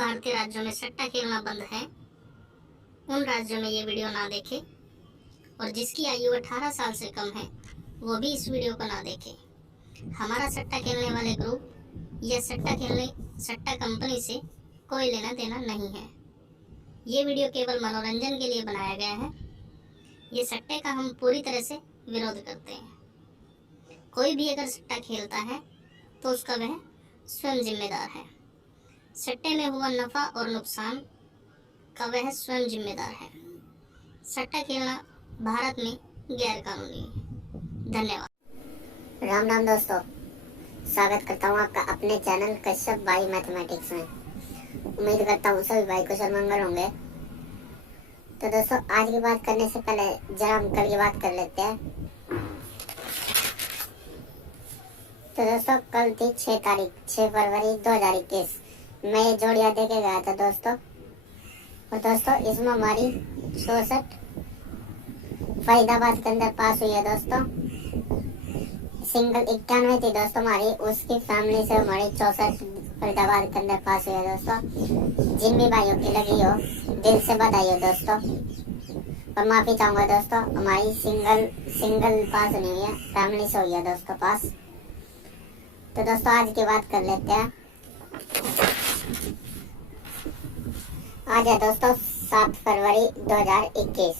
भारतीय राज्यों में सट्टा खेलना बंद है उन राज्यों में ये वीडियो ना देखे, और जिसकी आयु 18 साल से कम है वो भी इस वीडियो को ना देखे। हमारा सट्टा खेलने वाले ग्रुप या सट्टा कंपनी से कोई लेना देना नहीं है। ये वीडियो केवल मनोरंजन के लिए बनाया गया है। ये सट्टे का हम पूरी तरह से विरोध करते हैं। कोई भी अगर सट्टा खेलता है तो उसका वह स्वयं जिम्मेदार है। सट्टे में हुआ नफा और नुकसान का वह स्वयं जिम्मेदार है। सट्टा खेलना भारत में गैर कानूनी है। धन्यवाद। राम राम दोस्तों, स्वागत करता हूँ आपका अपने चैनल कश्यप भाई मैथमेटिक्स में। उम्मीद करता हूँ सभी भाई कुशल मंगल होंगे। तो दोस्तों, आज की बात करने से पहले जरा हम कल की बात कर लेते हैं। तो दोस्तों, कल थी 6 फरवरी 2021। मैं ये जोड़ियाँ देके गया था दोस्तों, और दोस्तों इसमें हमारी 64 फरीदाबाद के अंदर पास हुई है दोस्तों। सिंगल 91 थी दोस्तों हमारी, उसकी फैमिली से हमारी 64 फरीदाबाद के अंदर पास हुई है दोस्तों। जिन भी भाइयों की लगी हो दिल से बधाई हो दोस्तों, और माफी चाहूंगा दोस्तों, हमारी सिंगल पास नहीं हुई है, फैमिली से हुई है दोस्तों पास। तो दोस्तों आज की बात कर लेते हैं। आज है दोस्तों 7 फरवरी 2021।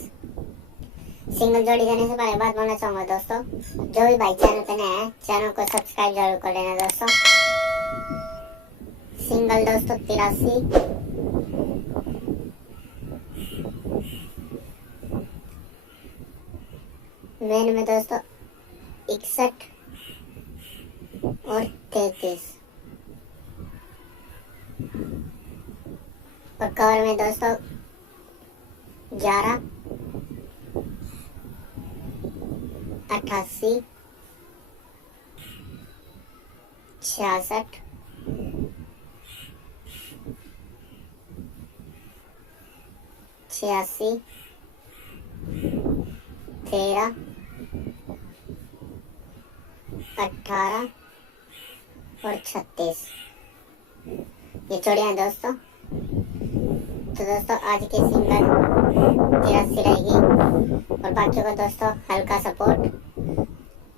सिंगल जोड़ी देने से पहले बात बोलना चाहूंगा दोस्तों, जो भी भाई चैनल पे नया है चैनल को सब्सक्राइब जरूर कर लेना दोस्तों। सिंगल दोस्तों 83, मेन में दोस्तों 61 और 33, और कवर में दोस्तों 11, 88, 66, 86, 13, 18 और 36 ये जोड़ियां हैं दोस्तों। तो दोस्तों आज की सिंगल 83 रहेगी, और बाकी को दोस्तों हल्का सपोर्ट।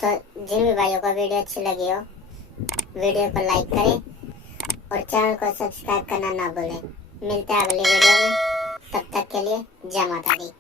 तो जिन भी भाइयों को वीडियो अच्छी लगी हो वीडियो को लाइक करें और चैनल को सब्सक्राइब करना ना भूलें। मिलते हैं अगली वीडियो में, तब तक के लिए जय माता दी।